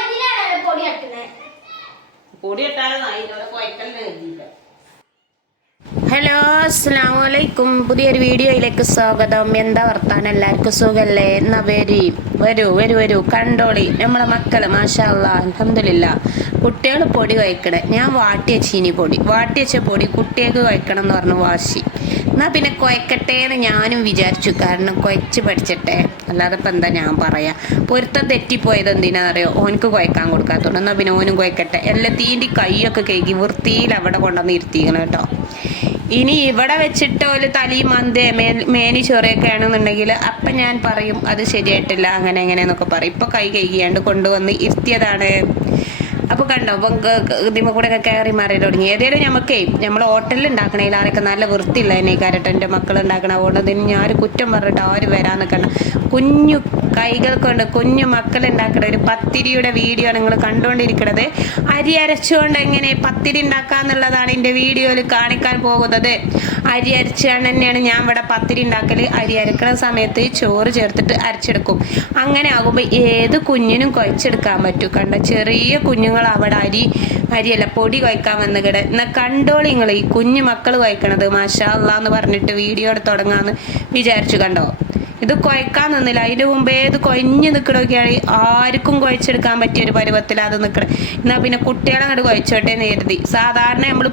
ഇതിനാണല്ലോ പൊടി കെട്ടാതെ പൊടി ഇട്ടാലും ഹലോ അസ്സാം വലൈക്കും പുതിയൊരു വീഡിയോയിലേക്ക് സ്വാഗതം. എന്താ വർത്താനം? എല്ലാവർക്കും സുഖല്ലേ? എന്നാ വരി വരൂ വരൂ വരൂ. കണ്ടോളി. നമ്മളെ മക്കൾ മാഷാ അല്ലാ അലഹമില്ല കുട്ടികൾ പൊടി കഴിക്കണേ. ഞാൻ വാട്ടിയ ചീനി പൊടി. വാട്ടിയച്ച പൊടി കുട്ടികൾക്ക് കഴിക്കണം എന്ന് പറഞ്ഞു വാശി. എന്നാ പിന്നെ കുഴക്കട്ടെ എന്ന് ഞാനും വിചാരിച്ചു. കാരണം കുഴച്ച് പഠിച്ചട്ടെ. അല്ലാതെ ഇപ്പം എന്താ ഞാൻ പറയാം? പൊരുത്തം തെറ്റിപ്പോയത് എന്തിനാണെന്നറിയോ ഓനക്ക് കുഴക്കാൻ കൊടുക്കാത്തോണ്ട്. എന്നാ പിന്നെ ഓനും കുഴക്കട്ടെ എല്ലാം തീണ്ടി കൈയൊക്കെ കേക്കി വൃത്തിയിൽ അവിടെ കൊണ്ടുവന്ന് ഇരുത്തിക്കണം കേട്ടോ. ഇനി ഇവിടെ വെച്ചിട്ട് ഒരു തലയും മന്ത് മേനി ചൊറിയൊക്കെ ആണെന്നുണ്ടെങ്കിൽ അപ്പം ഞാൻ പറയും അത് ശരിയായിട്ടില്ല അങ്ങനെ എങ്ങനെയെന്നൊക്കെ പറയും. ഇപ്പം കൈ കൈകിയാണ്ട് കൊണ്ടുവന്ന് ഇരുത്തിയതാണ്. അപ്പോൾ കണ്ടോ അപ്പം ഇതിമ്മ കൂടെ ഒക്കെ കയറി മാറി തുടങ്ങി. ഏതായാലും നമുക്കേ നമ്മൾ ഹോട്ടലിൽ ഉണ്ടാക്കണേൽ ആരൊക്കെ നല്ല വൃത്തിയില്ല എന്നെ കാരട്ടെ മക്കൾ ഉണ്ടാക്കണ അതുകൊണ്ട് ഇതിന് ഞാൻ ഒരു കുറ്റം പറഞ്ഞിട്ട് ആര് വരാൻ നിൽക്കണം കുഞ്ഞു കൈകൾ കൊണ്ട് കുഞ്ഞു മക്കൾ ഉണ്ടാക്കുന്ന ഒരു പത്തിരിയുടെ വീഡിയോ നിങ്ങൾ കണ്ടുകൊണ്ടിരിക്കുന്നത്. അരി അരച്ചുകൊണ്ട് എങ്ങനെ പത്തിരി ഉണ്ടാക്കാന്നുള്ളതാണ് എന്റെ വീഡിയോയിൽ കാണിക്കാൻ പോകുന്നത്. അരി അരച്ചുകൊണ്ട് തന്നെയാണ് ഞാൻ ഇവിടെ പത്തിരി ഉണ്ടാക്കൽ അരി അരക്കുന്ന സമയത്ത് ചോറ് ചേർത്തിട്ട് അരച്ചെടുക്കും. അങ്ങനെ ആകുമ്പോൾ ഏത് കുഞ്ഞിനും കുഴച്ചെടുക്കാൻ പറ്റും. കണ്ട? ചെറിയ കുഞ്ഞുങ്ങൾ അവിടെ അരി അരിയല്ല പൊടി കുഴക്കാൻ വന്ന് കിട എന്നാൽ കണ്ടോളി നിങ്ങൾ ഈ കുഞ്ഞു മക്കൾ കുഴക്കണത്. മാഷാ അള്ളാന്ന് പറഞ്ഞിട്ട് വീഡിയോ തുടങ്ങാന്ന് വിചാരിച്ചു കണ്ടോ? ഇത് കുഴക്കാൻ നിന്നില്ല. അതിന്റെ മുമ്പേ ഇത് കൊഞ്ഞ് നിൽക്കണമൊക്കെയാണ് ആർക്കും കുഴച്ചെടുക്കാൻ പറ്റിയ ഒരു പരുവത്തിൽ അത് നിൽക്കണം എന്നാ പിന്നെ കുട്ടികളെ അങ്ങോട്ട് കുഴച്ചോട്ടെ എന്ന് സാധാരണ നമ്മൾ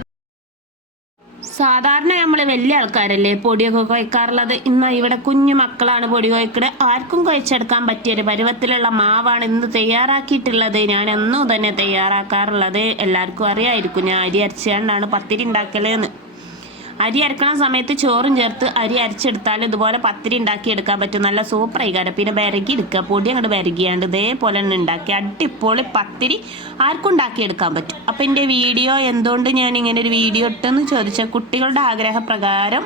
സാധാരണ നമ്മൾ വലിയ ആൾക്കാരല്ലേ പൊടിയൊക്കെ കുഴക്കാറുള്ളത്? ഇന്ന് ഇവിടെ കുഞ്ഞു മക്കളാണ് പൊടി കുഴക്കണത് ആർക്കും കുഴച്ചെടുക്കാൻ പറ്റിയ ഒരു പരുവത്തിലുള്ള മാവാണ് ഇന്ന് തയ്യാറാക്കിയിട്ടുള്ളത്. ഞാൻ എന്നും തന്നെ തയ്യാറാക്കാറുള്ളത്. എല്ലാവർക്കും അറിയായിരിക്കും. ഞാൻ അരി അരച്ചുകൊണ്ടാണ് പത്തിരി ഉണ്ടാക്കലെന്ന്. അരി അരക്കണ സമയത്ത് ചോറും ചേർത്ത് അരി അരച്ചെടുത്താൽ ഇതുപോലെ പത്തിരി ഉണ്ടാക്കി എടുക്കാൻ പറ്റും. നല്ല സൂപ്പർ ആയിക്കാരം. പിന്നെ വിരകി എടുക്കുക. പൊടി അങ്ങോട്ട് വിരകിയാണ്ട് ഇതേപോലെ തന്നെ ഉണ്ടാക്കി അടിപൊളി പത്തിരി ആർക്കും ഉണ്ടാക്കി എടുക്കാൻ പറ്റും. അപ്പം എന്റെ വീഡിയോ എന്തുകൊണ്ട് ഞാൻ ഇങ്ങനെ ഒരു വീഡിയോ ഇട്ടെന്ന് ചോദിച്ചാൽ കുട്ടികളുടെ ആഗ്രഹപ്രകാരം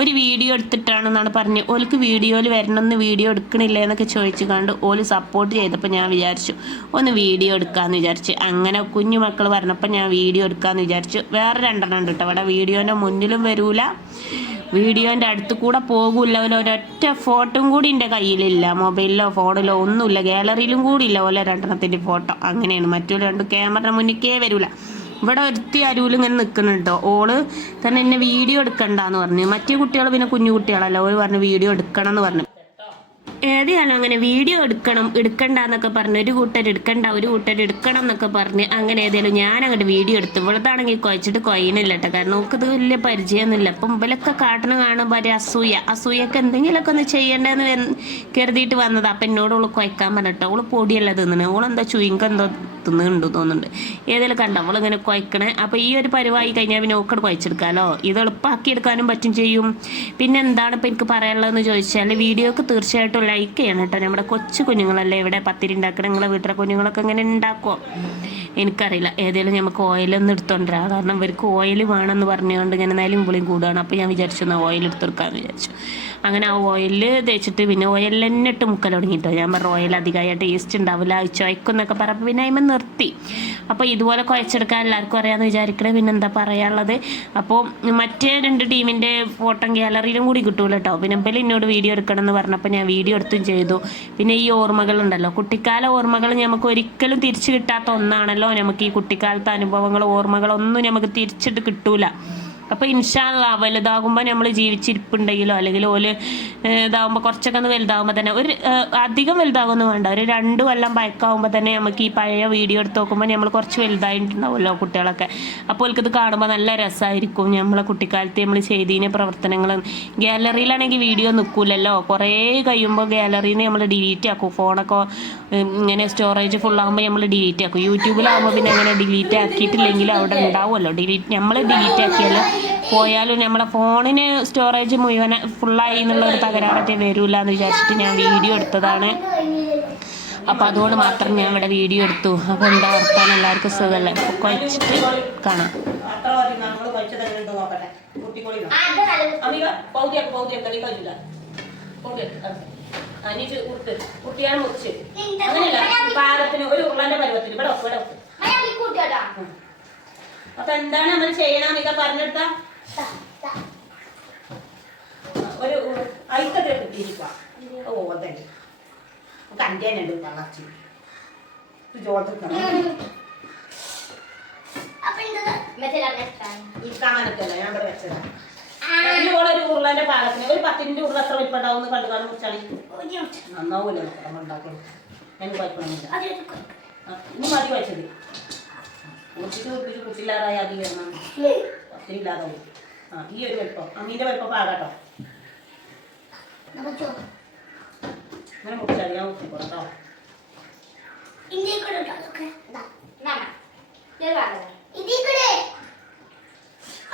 ഒരു വീഡിയോ എടുത്തിട്ടാണെന്നാണ് പറഞ്ഞത് ഓൽക്ക് വീഡിയോയിൽ വരണമെന്ന് വീഡിയോ എടുക്കണില്ലേ എന്നൊക്കെ ചോദിച്ചു കണ്ട് ഓൽ സപ്പോർട്ട് ചെയ്തപ്പോൾ ഞാൻ വിചാരിച്ചു ഒന്ന് വീഡിയോ എടുക്കാമെന്ന് വിചാരിച്ചു. അങ്ങനെ കുഞ്ഞു മക്കൾ പറഞ്ഞപ്പോൾ ഞാൻ വീഡിയോ എടുക്കാമെന്ന് വിചാരിച്ചു. വേറെ രണ്ടെണ്ണം ഉണ്ട് കേട്ടോ. അവിടെ വീഡിയോന്റെ മുന്നിലും വരൂല. വീഡിയോന്റെ അടുത്ത് കൂടെ പോകൂല. ഒരൊറ്റ ഫോട്ടോയും കൂടി എന്റെ കയ്യിലില്ല. മൊബൈലിലോ ഫോണിലോ ഒന്നുമില്ല. ഗാലറിയിലും കൂടി ഇല്ല ഓല രണ്ടെണ്ണത്തിന്റെ ഫോട്ടോ. അങ്ങനെയാണ്. മറ്റൊരു രണ്ട് ക്യാമറ മുന്നിക്കേ വരൂല. ഇവിടെ ഒരുത്തി അരുവിൽ ഇങ്ങനെ നിൽക്കുന്നുണ്ടോ ഓൾ തന്നെ എന്നെ വീഡിയോ എടുക്കണ്ടെന്ന് പറഞ്ഞു. മറ്റേ കുട്ടികൾ പിന്നെ കുഞ്ഞു കുട്ടികളല്ല. ഓര് പറഞ്ഞു വീഡിയോ എടുക്കണം എന്ന് പറഞ്ഞു. ഏതെയാലും അങ്ങനെ വീഡിയോ എടുക്കണം എടുക്കണ്ട എന്നൊക്കെ പറഞ്ഞ് ഒരു കൂട്ടർ എടുക്കണ്ട ഒരു കൂട്ടർ എടുക്കണം എന്നൊക്കെ പറഞ്ഞ് അങ്ങനെ ഏതായാലും ഞാൻ അങ്ങോട്ട് വീഡിയോ എടുത്തു ഇവിടുത്താണെങ്കിൽ കുഴച്ചിട്ട് കൊയ്യണില്ല കേട്ടോ കാരണം നമുക്കത് വലിയ പരിചയമൊന്നുമില്ല അപ്പം ഇവലൊക്കെ കാട്ടണ കാണുമ്പോൾ ഒരു അസൂയ അസൂയൊക്കെ എന്തെങ്കിലുമൊക്കെ ഒന്ന് ചെയ്യേണ്ടതെന്ന് കരുതിയിട്ട് വന്നത്. അപ്പം എന്നോട് അവൾ കുഴക്കാൻ പറഞ്ഞിട്ടോ. അവൾ പൊടിയല്ല തിന്നണേ. ഓളെന്താ ചുയിങ്ക എന്തോ തിന്നുന്നുണ്ട്. ഏതെങ്കിലും കണ്ടോ നമ്മളിങ്ങനെ കുഴക്കണേ അപ്പോൾ ഈ ഒരു പരിവായി കഴിഞ്ഞാൽ പിന്നെ ഓക്കട് കുഴച്ചെടുക്കാമല്ലോ ഇത് എളുപ്പമാക്കി എടുക്കാനും പറ്റും ചെയ്യും. പിന്നെ എന്താണ് ഇപ്പോൾ എനിക്ക് പറയാനുള്ളതെന്ന് ചോദിച്ചാൽ വീഡിയോക്ക് തീർച്ചയായിട്ടും ലൈക്ക് ചെയ്യണം കേട്ടോ. നമ്മുടെ കൊച്ചു കുഞ്ഞുങ്ങളല്ലേ ഇവിടെ പത്തിരി ഉണ്ടാക്കണം. നിങ്ങളെ വീട്ടിലെ കുഞ്ഞുങ്ങളൊക്കെ ഇങ്ങനെ ഉണ്ടാക്കുമോ എനിക്കറിയില്ല. ഏതെങ്കിലും നമുക്ക് ഓയിലൊന്നും എടുത്തോണ്ടിരാ കാരണം ഇവർക്ക് ഓയിൽ വേണമെന്ന് പറഞ്ഞുകൊണ്ട് ഇങ്ങനെ നിലയും പുളിയും കൂടുകയാണ് അപ്പോൾ ഞാൻ വിചാരിച്ചു എന്നാൽ ഓയിൽ എടുത്തെടുക്കാമെന്ന് വിചാരിച്ചു. അങ്ങനെ ആ ഓയിൽ തേച്ചിട്ട് പിന്നെ ഓയിൽ തന്നെ ഇട്ട് മുക്കൽ തുടങ്ങിയിട്ടോ ഞാൻ പറഞ്ഞു ഓയിൽ അധികമായ ടേസ്റ്റ് ഉണ്ടാവില്ല. ചുവയ്ക്കുന്നൊക്കെ പറഞ്ഞപ്പോൾ പിന്നെ അതിമ നിർത്തി. അപ്പോൾ ഇതുപോലെ കുഴച്ചെടുക്കാൻ എല്ലാവർക്കും അറിയാമെന്ന് വിചാരിക്കണേ പിന്നെ എന്താ പറയാനുള്ളത്? അപ്പോൾ മറ്റേ രണ്ട് ടീമിന്റെ ഫോട്ടോ ഗ്യാലറിയിലും കൂടി കിട്ടൂല കേട്ടോ പിന്നെ ഇമ്പലും എന്നോട് വീഡിയോ എടുക്കണം എന്ന് പറഞ്ഞപ്പോൾ ഞാൻ വീഡിയോ എടുത്തും ചെയ്തു. പിന്നെ ഈ ഓർമ്മകളുണ്ടല്ലോ. കുട്ടിക്കാല ഓർമ്മകൾ നമുക്ക് ഒരിക്കലും തിരിച്ചു കിട്ടാത്ത ഒന്നാണല്ലോ നമുക്ക് ഈ കുട്ടിക്കാലത്തെ അനുഭവങ്ങൾ ഓർമ്മകളൊന്നും നമുക്ക് തിരിച്ചിട്ട് കിട്ടൂല. അപ്പോൾ ഇൻഷാല്ല വലുതാകുമ്പോൾ നമ്മൾ ജീവിച്ചിരിപ്പുണ്ടെങ്കിലോ അല്ലെങ്കിൽ ഓൽ ഇതാകുമ്പോൾ കുറച്ചൊക്കെ ഒന്ന് വലുതാകുമ്പോൾ തന്നെ ഒരു അധികം വലുതാകുമെന്ന് വേണ്ട. ഒരു രണ്ട് കൊല്ലം പഴക്കാവുമ്പോൾ തന്നെ നമുക്ക് ഈ പഴയ വീഡിയോ എടുത്ത് നോക്കുമ്പോൾ നമ്മൾ കുറച്ച് വലുതായിട്ടുണ്ടാവുമല്ലോ കുട്ടികളൊക്കെ. അപ്പോൾ ഓൽക്കിത് കാണുമ്പോൾ നല്ല രസമായിരിക്കും നമ്മളെ കുട്ടിക്കാലത്ത് നമ്മൾ ചെയ്തതിന് പ്രവർത്തനങ്ങൾ ഗാലറിയിലാണെങ്കിൽ വീഡിയോ നിൽക്കൂലല്ലോ കുറേ കഴിയുമ്പോൾ ഗാലറിയിൽ നിന്ന് നമ്മൾ ഡിലീറ്റ് ആക്കും. ഫോണൊക്കെ ഇങ്ങനെ സ്റ്റോറേജ് ഫുള്ളാകുമ്പോൾ നമ്മൾ ഡിലീറ്റ് ആക്കും. യൂട്യൂബിലാകുമ്പോൾ പിന്നെ അങ്ങനെ ഡിലീറ്റ് ആക്കിയിട്ടില്ലെങ്കിൽ അവിടെ ഉണ്ടാവുമല്ലോ. ഡിലീറ്റ് നമ്മൾ ഡിലീറ്റ് ആക്കിയാൽ പോയാലും നമ്മളെ ഫോണിന് സ്റ്റോറേജ് മുഴുവൻ ഫുള്ളായി എന്നുള്ള ഒരു തകരാറൊക്കെ വരില്ല എന്ന് വിചാരിച്ചിട്ട് ഞാൻ വീഡിയോ എടുത്തതാണ്. അപ്പോൾ അതുകൊണ്ട് മാത്രം ഞാൻ ഇവിടെ വീഡിയോ എടുത്തു. അപ്പോൾ എന്താ വർത്താൻ എല്ലാവർക്കും സുഖമല്ലേ കുഴച്ചിട്ട് കാണാം. ഒരു ഇവിടെ അപ്പൊ എന്താണ് നമ്മൾ ചെയ്യണമെന്നൊക്കെ പറഞ്ഞിട്ടാ ഒരു ഐക്യത്തെ കിട്ടിയിരിക്കുക ഓ അതെ നമുക്ക് അഞ്ചേനുണ്ട് വളർച്ച. ചോദിക്കണം ഇരിക്കാനൊക്കെയല്ല ഞാൻ ഇവിടെ വെച്ചതാ. ഈ ഓളൊരു ഉരുളന്റെ പാലത്തിന് ഒരു പത്തിന്റെ ഉരുള എത്ര വലിപ്പം ഉണ്ടാവും എന്ന് കണ്ടു കാണും കുറിച്ചാണ് നന്നാവൂല്ലേ നമ്മൾ ഉണ്ടാക്കി എനിക്ക് കുഴപ്പമൊന്നുമില്ല. ഇനി മതി വെച്ചത്. കുട്ടിക്ക് കുട്ടിക്ക് കുട്ടിയില്ലാതായ അതി പത്തിനില്ലാതാവും ആ ഈ ഒരു വലിപ്പം. അമ്മീന്റെ വലിപ്പം പാകാട്ടോ. അങ്ങനെ മുറിച്ചാൽ ഞാൻ മുറിച്ചിക്കോ കേട്ടോ. ഇന്ത്യയിൽ കൂടെ ഉണ്ടോ? അതൊക്കെ ഇതാ ഇതാണ് ഞാൻ പറഞ്ഞത് ഇതിൽ കൂടെ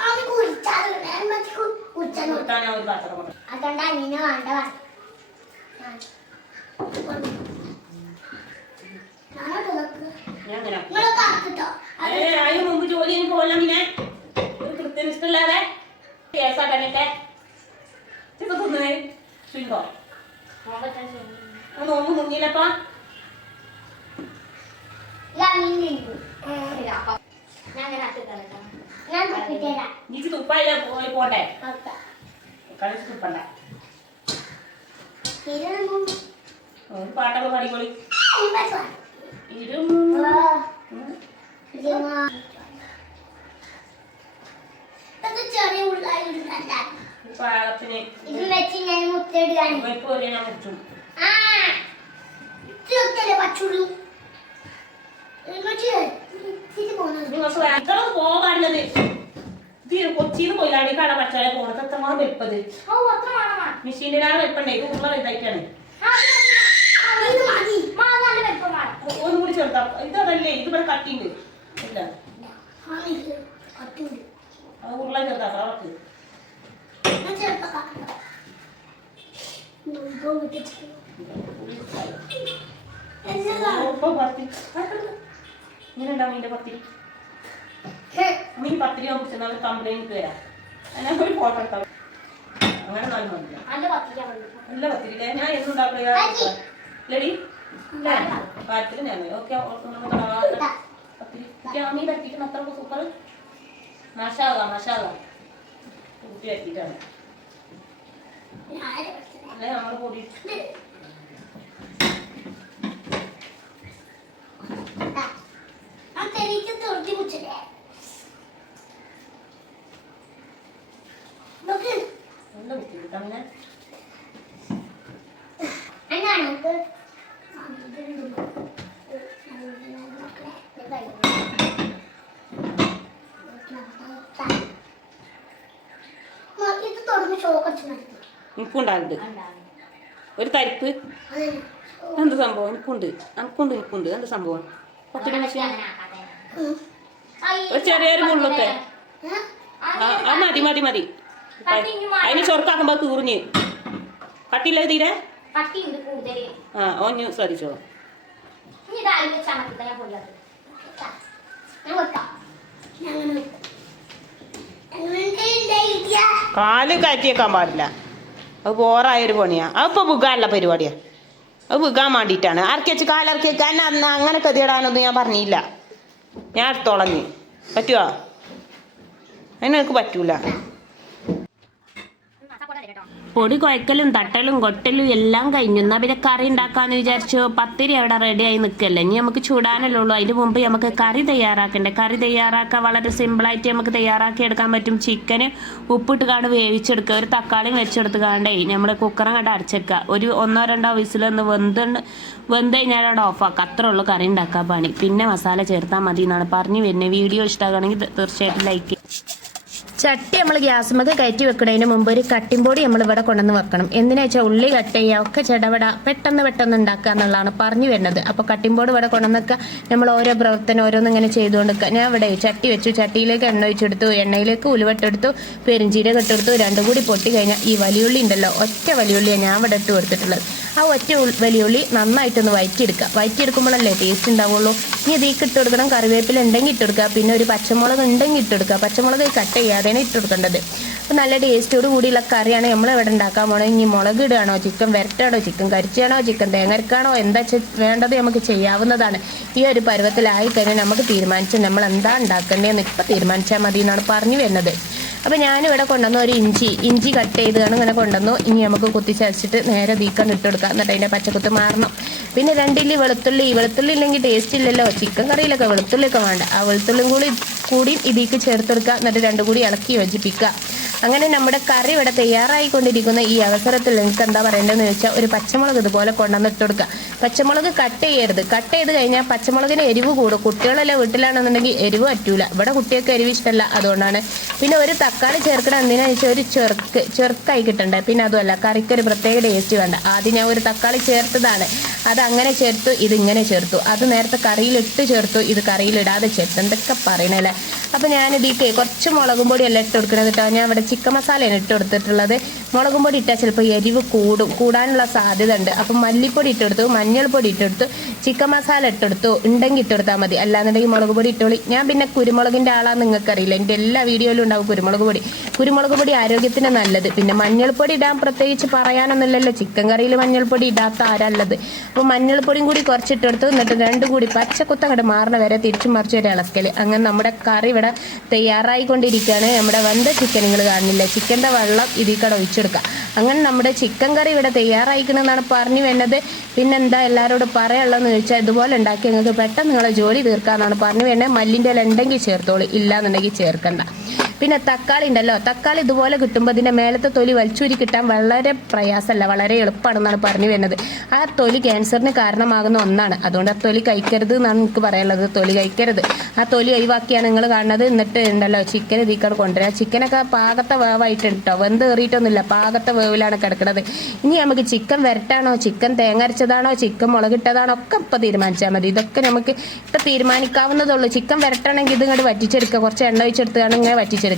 അത് കുറിച്ചാലും? കുറിച്ചാലും? മുറിക്കാൻ ഞാൻ ഒരു പാത്രം കൊണ്ട് അതുകൊണ്ടാ നിന്നെ വേണ്ട അതിന് മുമ്പ് ജോലി എനിക്ക് മീനെ ഒരു കൃത്യനിഷ്ഠല്ലാതെ കേസാക്കാനൊക്കെ ഇപ്പൊ തിന്നേ ചുണ്ടോ നോമ്പ് മുങ്ങിയില്ലപ്പാ? എനിക്ക് തുപ്പായില്ല പോയി പോട്ടെ. കളിച്ച് തുപ്പണ്ട. പാട്ടൊക്കെ പാടിക്കോളി. ഇരും പാകത്തിന് ഇത് വെച്ച് ഞാൻ മുത്തിടുകയാണ് ഞാൻ മുറിച്ചു ആ ഇതൊക്കെയല്ലേ പച്ചുള്ളൂ ഇത് പോകുന്നത് നിങ്ങൾക്ക് വേറെ പോകാനുള്ളത്? ഇത് കൊച്ചിന്ന് പോയില്ലാണ്ട് കട പച്ചാലെ പോണത്. എത്രമാത്രം വെപ്പത് ഓ അത്ര വേണമാ മെഷീന്റെ ഇത് ഉള്ള ഇതായിട്ടാണ് ഒന്നും കൂടി ചേർത്താ. ഇതല്ലേ ഇത് ഇവിടെ കട്ടിണ്ട് ഇല്ല. ആ കട്ടുണ്ട് അത് ഉരുള ചേർത്താ അവർക്ക് ഞാൻ ചെറുപ്പം കാക്കണ്ട ഇപ്പൊ വിട്ടിട്ട് എന്നതാണ് ഇപ്പൊ പത്തി ഇങ്ങനെ ഉണ്ടാവും മീന്റെ പത്തിരി മീൻ പത്തിരി ആകുമ്പോൾ അവർ കംപ്ലൈന്റ് വരാം ഞാൻ ഒരു ഫോട്ടോ എടുക്കാം. അങ്ങനെ നല്ല മതില്ല നല്ല പത്തിരിക്കാൻ വേണ്ടി നല്ല പത്തിരി ഞാൻ എന്നുണ്ടാക്കുക ലടി കാര്യത്തിൽ ഞാൻ ഓക്കെ പത്തിരി. മീൻ പറ്റിക്കുന്ന അത്ര സൂപ്പർ മഷാല മഷാല. കുട്ടി പറ്റിയിട്ടാണ് അല്ലെ നമ്മൾ കൂടി. ആ തെളിച്ച് തൊട്ടി മുച്ചല്ലേ നോക്ക് നല്ല ബുദ്ധിമുട്ട് അങ്ങനെ എന്നാണ് നമുക്ക് ഇത് തുടങ്ങി ചോക്കടിച്ചു നടത്തി എനിക്കുണ്ടാകുന്നുണ്ട് ഒരു തരിപ്പ്. എന്ത് സംഭവം? എനിക്കുണ്ട്. എനിക്കുണ്ട് എനിക്കുണ്ട്. എന്ത് സംഭവം? ഒരു ചെറിയൊരു മുള്ളൊക്കെ. ആ അത് മതി മതി മതി. അതിന് ചൊറുക്കാക്കുമ്പോ തീർന്ന്. കട്ടില്ല തീരെ? ആ ഓഞ്ഞ് ശ്രദ്ധിച്ചോ. കാൽ കയറ്റിയേക്കാൻ പാടില്ല. അത് ബോറായൊരു പണിയാ. അതിപ്പോൾ വിൽക്കാനുള്ള പരിപാടിയാ. അത് വിൽക്കാൻ വേണ്ടിയിട്ടാണ് ഇറക്കി വെച്ച് കാലിറക്കി വെക്കാൻ അന്ന് അങ്ങനെ കതിയിടാനൊന്നും ഞാൻ പറഞ്ഞില്ല. ഞാൻ എടുത്തോളാം നീ. പറ്റുമോ അതിനെനിക്ക് പറ്റൂല. പൊടി കുഴക്കലും തട്ടലും കൊട്ടലും എല്ലാം കഴിഞ്ഞു. എന്നാ പിന്നെ കറി ഉണ്ടാക്കാന്ന് വിചാരിച്ചു. പത്തിരി അവിടെ റെഡിയായി നിൽക്കല്ലേ ഇനി നമുക്ക് ചൂടാനല്ലേ ഉള്ളൂ. അതിന് മുമ്പ് നമുക്ക് കറി തയ്യാറാക്കണ്ടേ? കറി തയ്യാറാക്കാൻ വളരെ സിമ്പിളായിട്ട് നമുക്ക് തയ്യാറാക്കി എടുക്കാൻ പറ്റും. ചിക്കന് ഉപ്പിട്ട് കാണ്ട് വേവിച്ചെടുക്കുക. ഒരു തക്കാളി വെച്ചെടുത്ത് കാണ്ടേ നമ്മൾ കുക്കറും കണ്ട് അടച്ചേക്കുക. ഒരു ഒന്നോ രണ്ടോ വിസിലൊന്ന് വെന്ത് വെന്ത് കഴിഞ്ഞാൽ അവിടെ ഓഫാക്കുക അത്രേ ഉള്ളൂ കറി ഉണ്ടാക്കാൻ പണി. പിന്നെ മസാല ചേർത്താൽ മതി എന്നാണ് പറഞ്ഞു വരുന്നത്. വീഡിയോ ഇഷ്ടമാണെങ്കിൽ തീർച്ചയായിട്ടും ലൈക്ക് ചട്ടി നമ്മൾ ഗ്യാസുമൊക്കെ കയറ്റി വെക്കുന്നതിന് മുമ്പ് ഒരു കട്ടിംപൊടി നമ്മൾ ഇവിടെ കൊണ്ടുവന്ന് വെക്കണം. എന്തിനാ വെച്ചാൽ ഉള്ളി കട്ട് ചെയ്യുക ഒക്കെ ചെടവട പെട്ടെന്ന് പെട്ടെന്ന് ഉണ്ടാക്കുക എന്നുള്ളതാണ് പറഞ്ഞു വരുന്നത്. അപ്പോൾ കട്ടിംപൊടി ഇവിടെ കൊണ്ടുവന്നൊക്കെ നമ്മൾ ഓരോ പ്രവർത്തനം ഓരോന്നും ഇങ്ങനെ ചെയ്തുകൊണ്ടിരിക്കുക ഞാൻ ഇവിടെ ചട്ടി വെച്ചു. ചട്ടിയിലേക്ക് എണ്ണ ഒഴിച്ചെടുത്തു. എണ്ണയിലേക്ക് ഉലുവട്ടെടുത്തു. പെരിഞ്ചീരക ഇട്ടെടുത്തു. രണ്ടും കൂടി പൊട്ടി കഴിഞ്ഞാൽ ഈ വലിയുള്ളി ഉണ്ടല്ലോ ഒറ്റ വലിയുള്ളിയാണ് ഞാൻ ഇവിടെ ഇട്ട് കൊടുത്തിട്ടുള്ളത്. ആ ഒറ്റ വലിയുള്ളി നന്നായിട്ടൊന്ന് വയറ്റിയെടുക്കുക. വയറ്റിയെടുക്കുമ്പോഴല്ലേ ടേസ്റ്റ് ഉണ്ടാവുള്ളൂ? ഇനി ഇതിലേക്ക് ഇട്ട് കൊടുക്കണം കറിവേപ്പില ഉണ്ടെങ്കിൽ ഇട്ട് പിന്നെ ഒരു പച്ചമുളക് ഉണ്ടെങ്കിൽ ഇട്ട് പച്ചമുളക് കട്ട് ചെയ്യാതെയാണ് ഇട്ട് കൊടുക്കേണ്ടത്. അപ്പോൾ നല്ല ടേസ്റ്റോട് കൂടിയുള്ള കറിയാണ് നമ്മൾ ഇവിടെ ഉണ്ടാക്കാൻ പോകണം ഇനി മുളക് ഇടുകയാണോ ചിക്കൻ വരട്ടാണോ ചിക്കൻ കരിച്ചാണോ ചിക്കൻ തേങ്ങരക്കാണോ എന്താ വേണ്ടത് നമുക്ക് ചെയ്യാവുന്നതാണ്. ഈ ഒരു പരുവത്തിലായി കഴിഞ്ഞാൽ നമുക്ക് തീരുമാനിച്ച് നമ്മൾ എന്താ ഉണ്ടാക്കേണ്ടതെന്ന് ഇപ്പം തീരുമാനിച്ചാൽ മതി എന്നാണ് പറഞ്ഞു വരുന്നത്. അപ്പോൾ ഞാനിവിടെ കൊണ്ടുവന്ന ഒരു ഇഞ്ചി ഇഞ്ചി കട്ട് ചെയ്താണ് ഇങ്ങനെ കൊണ്ടുവന്നു. ഇനി നമുക്ക് കുത്തിച്ചരച്ചിട്ട് നേരെ വീക്കം ഇട്ട് കൊടുക്കുക എന്നിട്ട് അതിന്റെ പച്ചക്കുത്ത് മാറണം. പിന്നെ രണ്ടില്ലി വെളുത്തുള്ളി. വെളുത്തുള്ളി ഇല്ലെങ്കിൽ ടേസ്റ്റ് ഇല്ലല്ലോ. ചിക്കൻ കറിയിലൊക്കെ വെളുത്തുള്ളിയൊക്കെ വേണ്ട. ആ വെളുത്തുള്ളിയും കൂടി കൂടി ഇതിലേക്ക് ചേർത്തെടുക്കുക. എന്നിട്ട് രണ്ടും കൂടി ഇളക്കി യോജിപ്പിക്കുക. അങ്ങനെ നമ്മുടെ കറി ഇവിടെ തയ്യാറായിക്കൊണ്ടിരിക്കുന്ന ഈ അവസരത്തിൽ നിങ്ങൾക്ക് എന്താ പറയേണ്ടതെന്ന് വെച്ചാൽ ഒരു പച്ചമുളക് ഇതുപോലെ കൊണ്ടുവന്ന് ഇട്ട് കൊടുക്കുക. പച്ചമുളക് കട്ട് ചെയ്യരുത്. കട്ട് ചെയ്ത് കഴിഞ്ഞാൽ പച്ചമുളകിന് എരിവ് കൂടും. കുട്ടികളെല്ലാം വീട്ടിലാണെന്നുണ്ടെങ്കിൽ എരിവ് പറ്റൂല. ഇവിടെ കുട്ടികൾക്ക് എരിവ് ഇഷ്ടമല്ല അതുകൊണ്ടാണ്. പിന്നെ ഒരു തക്കാളി ചേർക്കണം എന്തിനാന്ന് വെച്ചാൽ ഒരു ചെറുക്ക് ചെറുക്കായി കിട്ടണ്ടേ? പിന്നെ അതുമല്ല കറിക്ക് ഒരു പ്രത്യേക ടേസ്റ്റ് വേണ്ട. ആദ്യം ഞാൻ ഒരു തക്കാളി ചേർത്തതാണ്. അത് അങ്ങനെ ചേർത്തു ഇത് ഇങ്ങനെ ചേർത്തു. അത് നേരത്തെ കറിയിലിട്ട് ചേർത്തു ഇത് കറിയിലിടാതെ ചേർത്തു. എന്തൊക്കെ പറയണല്ലേ അപ്പോൾ ഞാൻ ഇതിക്ക് കുറച്ച് മുളകും പൊടി എല്ലാം ഇട്ട് കൊടുക്കുന്നത് കേട്ടോ. ഞാൻ ഇവിടെ ചിക്കൻ മസാലയാണ് ഇട്ട് കൊടുത്തിട്ടുള്ളത്. മുളകും പൊടി ഇട്ടാൽ ചിലപ്പോൾ എരിവ് കൂടും കൂടാനുള്ള സാധ്യത ഉണ്ട് അപ്പം മല്ലിപ്പൊടി ഇട്ട് കൊടുത്തു മഞ്ഞൾപ്പൊടി കൊടുത്തു ചിക്കൻ മസാല ഇട്ട് കൊടുത്തു ഉണ്ടെങ്കിൽ ഇട്ട് കൊടുത്താൽ മതി. അല്ലാന്നുണ്ടെങ്കിൽ മുളക് പൊടി ഇട്ടോളി. ഞാൻ പിന്നെ കുരുമുളകിന്റെ ആളാന്ന് നിങ്ങൾക്കറിയില്ല. എന്റെ എല്ലാ വീഡിയോയിലും ഉണ്ടാവും കുരുമുളക് പൊടി. കുരുമുളക് പൊടി ആരോഗ്യത്തിന് നല്ലത്. പിന്നെ മഞ്ഞൾപ്പൊടി ഇടാൻ പ്രത്യേകിച്ച് പറയാനൊന്നുമില്ലല്ലോ. ചിക്കൻ കറിയിൽ മഞ്ഞൾപ്പൊടി ഇടാത്ത ആരല്ലത് അപ്പോൾ മഞ്ഞൾപ്പൊടിയും കൂടി കുറച്ചിട്ടെടുത്തു എന്നിട്ട് രണ്ടും കൂടി പച്ചക്കുത്തങ്ങോട്ട് മാറണ വരെ തിരിച്ചു മറിച്ച് ഒരു ഇളക്കൽ അങ്ങനെ നമ്മുടെ കറി ഇവിടെ തയ്യാറായിക്കൊണ്ടിരിക്കുകയാണ്. നമ്മുടെ വെന്ത ചിക്കൻ നിങ്ങൾ കാണുന്നില്ല? ചിക്കന്റെ വെള്ളം ഇതിൽ കൂടെ ഒഴിച്ചെടുക്കുക. അങ്ങനെ നമ്മുടെ ചിക്കൻ കറി ഇവിടെ തയ്യാറായിക്കണമെന്നാണ് പറഞ്ഞു വേണ്ടത് പിന്നെന്താ എല്ലാവരോടും പറയാനുള്ളതെന്ന് ചോദിച്ചാൽ ഇതുപോലെ ഉണ്ടാക്കി നിങ്ങൾക്ക് പെട്ടെന്ന് നിങ്ങളെ ജോലി തീർക്കാമെന്നാണ് പറഞ്ഞു വേണ്ടത് മല്ലിന്റെ ഇല ഉണ്ടെങ്കിൽ ചേർത്തോളൂ. ഇല്ലാന്നുണ്ടെങ്കിൽ ചേർക്കണ്ട. പിന്നെ തക്കാളി ഉണ്ടല്ലോ. തക്കാളി ഇതുപോലെ കിട്ടുമ്പോൾ ഇതിന്റെ മേലത്തെ തൊലി വലിച്ചൂരി കിട്ടാൻ വളരെ പ്രയാസമല്ല വളരെ എളുപ്പമാണെന്നാണ് പറഞ്ഞു വരുന്നത്. ആ തൊലി ക്യാൻസറിന് കാരണമാകുന്ന ഒന്നാണ്. അതുകൊണ്ട് ആ തൊലി കഴിക്കരുത് എന്നാണ് എനിക്ക് പറയാനുള്ളത്. തൊലി കഴിക്കരുത്. ആ തൊലി ഒഴിവാക്കിയാണ് നിങ്ങൾ കാണുന്നത്. എന്നിട്ട് ഉണ്ടല്ലോ ചിക്കൻ ഇതിക്കാണ് കൊണ്ടുവരിക ചിക്കനൊക്കെ പാകത്തെ വേവായിട്ടുണ്ട് കേട്ടോ വെന്ത് കയറിയിട്ടൊന്നുമില്ല പാകത്തെ വേവിലാണ് കിടക്കുന്നത് ഇനി നമുക്ക് ചിക്കൻ വരട്ടാണോ? ചിക്കൻ തേങ്ങ അരച്ചതാണോ? ചിക്കൻ മുളകിട്ടതാണോ ഒക്കെ ഇപ്പം തീരുമാനിച്ചാൽ മതി. ഇതൊക്കെ നമുക്ക് ഇപ്പം തീരുമാനിക്കാവുന്നതുള്ളൂ ചിക്കൻ വരട്ടണമെങ്കിൽ ഇത് ഇങ്ങോട്ട് വറ്റിച്ചെടുക്കുക. കുറച്ച് എണ്ണ ഒഴിച്ചെടുത്തുകൊണ്ട് ഇങ്ങനെ വറ്റിച്ചെടുക്കുക.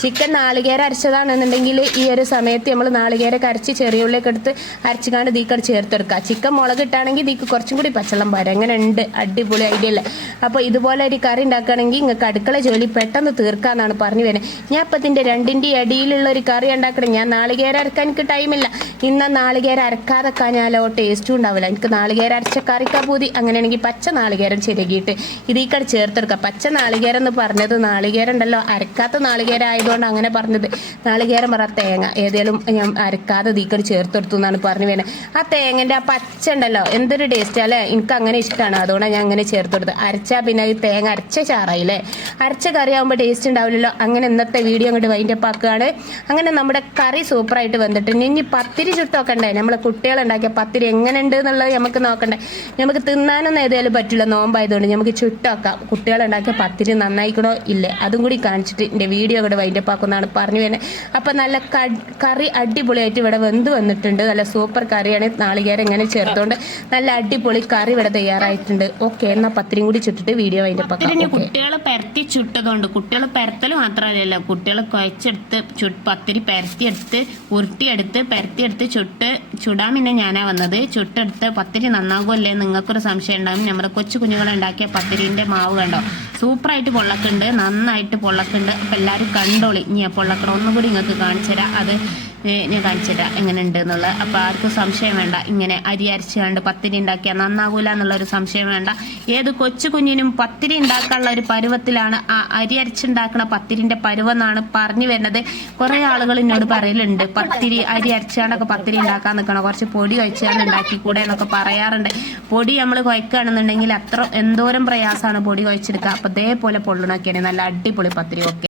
ചിക്കൻ നാളികേര അരച്ചതാണെന്നുണ്ടെങ്കിൽ ഈ ഒരു സമയത്ത് നമ്മൾ നാളികേര കരച്ച് ചെറിയ ഉള്ളിലേക്ക് എടുത്ത് അരച്ചുകാണ്ട് ദീക്കട് ചേർത്തെടുക്കുക. ചിക്കൻ മുളക് ഇട്ടാണെങ്കിൽ ദീക്ക് കുറച്ചും കൂടി പച്ചളം പാരും അങ്ങനെ ഉണ്ട്. അടിപൊളി ഐഡിയ അല്ലേ? അപ്പോൾ ഇതുപോലെ ഒരു കറി ഉണ്ടാക്കുകയാണെങ്കിൽ നിങ്ങൾക്ക് അടുക്കള ജോലി പെട്ടെന്ന് തീർക്കാമെന്നാണ് പറഞ്ഞു വരുന്നത്. ഞാൻ ഇപ്പം ഇതിന്റെ രണ്ടിന്റെ ഇടയിലുള്ള ഒരു കറി ഉണ്ടാക്കണം. ഞാൻ നാളികേര അരക്കാൻ എനിക്ക് ടൈമില്ല ഇന്ന് നാളികേര അരക്കാതെ കഴിഞ്ഞാലോ ടേസ്റ്റും ഉണ്ടാവില്ല. എനിക്ക് നാളികേര അരച്ച കറിക്കാ പൂതി. അങ്ങനെയാണെങ്കിൽ പച്ച നാളികേരം ചിരകിയിട്ട് ഇതിക്കട് ചേർത്തെടുക്കുക. പച്ച നാളികേരം എന്ന് പറഞ്ഞത് നാളികേരം ഉണ്ടല്ലോ. അരക്കാത്ത നാളികേരം ആയതുകൊണ്ട് അങ്ങനെ പറഞ്ഞത്. നാളികേരം പറ തേങ്ങ. ഏതേലും ഞാൻ അരക്കാതെ തീക്കടി ചേർത്തെടുത്തു എന്നാണ് പറഞ്ഞു വരുന്നത് ആ തേങ്ങന്റെ ആ പച്ച ഉണ്ടല്ലോ എന്തൊരു ടേസ്റ്റ് അല്ലേ? എനിക്ക് അങ്ങനെ ഇഷ്ടമാണ് അതുകൊണ്ടാണ് ഞാൻ അങ്ങനെ ചേർത്തെടുത്തത്. അരച്ചാൽ പിന്നെ ഈ തേങ്ങ അരച്ച ചാറായില്ലേ? അരച്ച കറി ആകുമ്പോൾ ടേസ്റ്റ് ഉണ്ടാവില്ലല്ലോ. അങ്ങനെ ഇന്നത്തെ വീഡിയോ അങ്ങോട്ട് വൈൻഡപ്പ് ആക്കുകയാണ്. അങ്ങനെ നമ്മുടെ കറി സൂപ്പറായിട്ട് വന്നിട്ട് ഇനി പത്തിരി ചുട്ടൊക്കെ ഉണ്ടേ നമ്മളെ കുട്ടികളുണ്ടാക്കിയ പത്തിരി എങ്ങനെ ഉണ്ട് എന്നുള്ളത് നമുക്ക് നോക്കണ്ടേ? നമുക്ക് തിന്നാനൊന്നും ഏതായാലും പറ്റില്ല. നോമ്പായതുകൊണ്ട് നമുക്ക് ചുട്ടൊക്കെ കുട്ടികളുണ്ടാക്കിയ പത്തിരി നന്നായിക്കണോ? ഇല്ലേ? അതും കൂടി കാണിച്ചിട്ട് എന്റെ വീഡിയോ ഇവിടെ വൈൻഡപ്പ് ആക്കുന്നതാണ് പറഞ്ഞു തന്നെ അപ്പം നല്ല കറി അടിപൊളിയായിട്ട് ഇവിടെ വെന്ത് വന്നിട്ടുണ്ട്. നല്ല സൂപ്പർ കറിയാണ്. നാളികേരം ഇങ്ങനെ ചേർത്തുകൊണ്ട് നല്ല അടിപൊളി കറി ഇവിടെ തയ്യാറായിട്ടുണ്ട്. ഓക്കെ എന്നാൽ പത്തിരിയും കൂടി ചുട്ടിട്ട് വീഡിയോ വൈൻഡപ്പ് ആക്കാം. കുട്ടികളെ കുട്ടികൾ പരത്തി ചുട്ടതുകൊണ്ട് കുട്ടികളെ പരത്തൽ മാത്രമല്ലല്ലോ. കുട്ടികളെ കുഴച്ചെടുത്ത് പത്തിരി പരത്തിയെടുത്ത് ഉരുട്ടിയെടുത്ത് പരത്തിയെടുത്ത് ചുട്ട് ചുടാൻ പിന്നെ ഞാനാ വന്നത്. ചുട്ടെടുത്ത് പത്തിരി നന്നാകുമല്ലേ നിങ്ങൾക്കൊരു സംശയം ഉണ്ടാകും നമ്മുടെ കൊച്ചു കുഞ്ഞുങ്ങളുണ്ടാക്കിയ പത്തിരിന്റെ മാവ് കണ്ടോ? സൂപ്പറായിട്ട് പൊള്ളക്കുണ്ട്. നന്നായിട്ട് പൊള്ളക്കുണ്ട്. അപ്പം എല്ലാവരും കണ്ടോളി. ഇനി അപ്പോൾ പൊള്ളക്കണം ഒന്നും കൂടി നിങ്ങൾക്ക് കാണിച്ചു തരാം. അത് ഞാൻ കാണിച്ചു തരാം എങ്ങനെ ഉണ്ട് എന്നുള്ളത് അപ്പോൾ ആർക്കും സംശയം വേണ്ട. ഇങ്ങനെ അരി അരച്ച് കണ്ട് പത്തിരി ഉണ്ടാക്കിയാൽ നന്നാകൂല എന്നുള്ളൊരു സംശയം വേണ്ട. ഏത് കൊച്ചു കുഞ്ഞിനും പത്തിരി ഉണ്ടാക്കാനുള്ള ഒരു പരുവത്തിലാണ് ആ അരി അരച്ചുണ്ടാക്കുന്ന പത്തിരിന്റെ പരുവെന്നാണ് പറഞ്ഞു വരുന്നത്. കുറേ ആളുകൾ എന്നോട് പറയലുണ്ട്. പത്തിരി അരി അരച്ചാണ്ടൊക്കെ പത്തിരി ഉണ്ടാക്കാൻ നിൽക്കണം? കുറച്ച് പൊടി കഴിച്ചാണ് ഉണ്ടാക്കിക്കൂടെ എന്നൊക്കെ പറയാറുണ്ട്. പൊടി നമ്മൾ കുഴക്കുകയാണെന്നുണ്ടെങ്കിൽ അത്ര എന്തോരം പ്രയാസമാണ് പൊടി കുഴച്ചെടുക്കുക അപ്പോൾ അതേപോലെ പൊള്ളണൊക്കെയാണ്. നല്ല അടിപൊളി പത്തിരി. ഒക്കെ